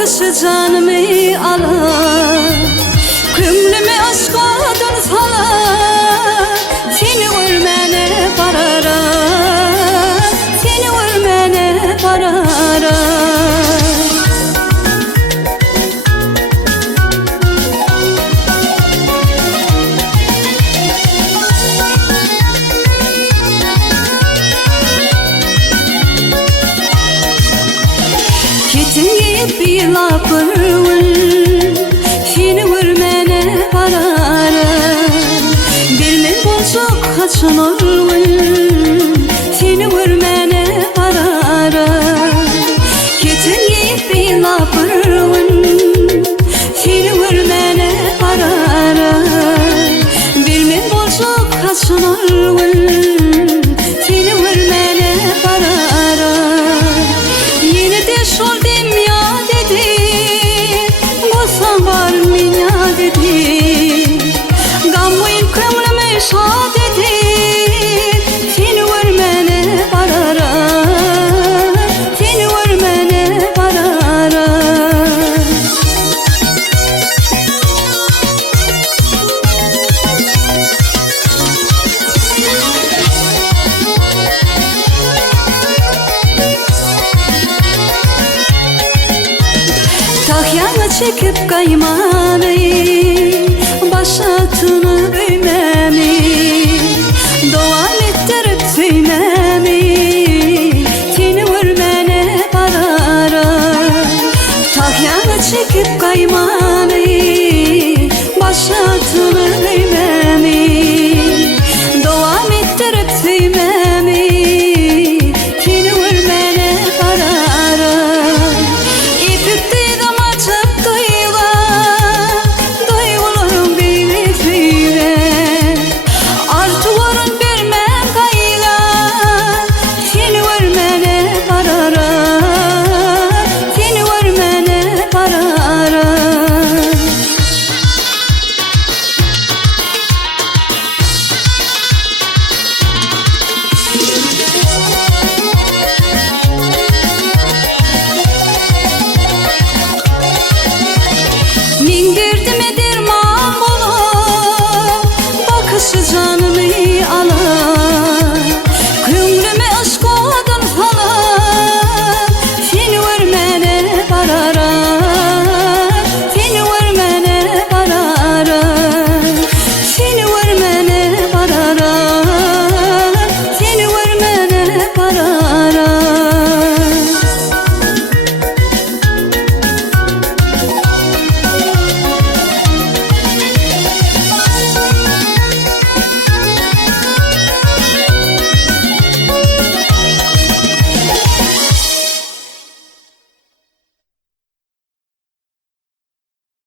bakışı canımı alır, kömlümü aşka dön salar. Seni görmene barara, seni görmene barara. Ketin yiyip bir lapırvın, seni görmene bararım. Bilmem boncuk kaçın orvın, seni görmene bararım. Ketin yiyip bir lapırvın, seni görmene bararım. Bilmem boncuk kaçın orvın, seni görmene bararım. Yine de şoldum ya dedi, bosan var minya dedi. Gamın kömlüme şad dedi, seni görmene barara, seni görmene barara. Tahyana çekip kaymamı, başatını büymemi, doğal ettirip tüymemi, seni görmene barara. Tahyana çekip kaymamı, başatını büymemi,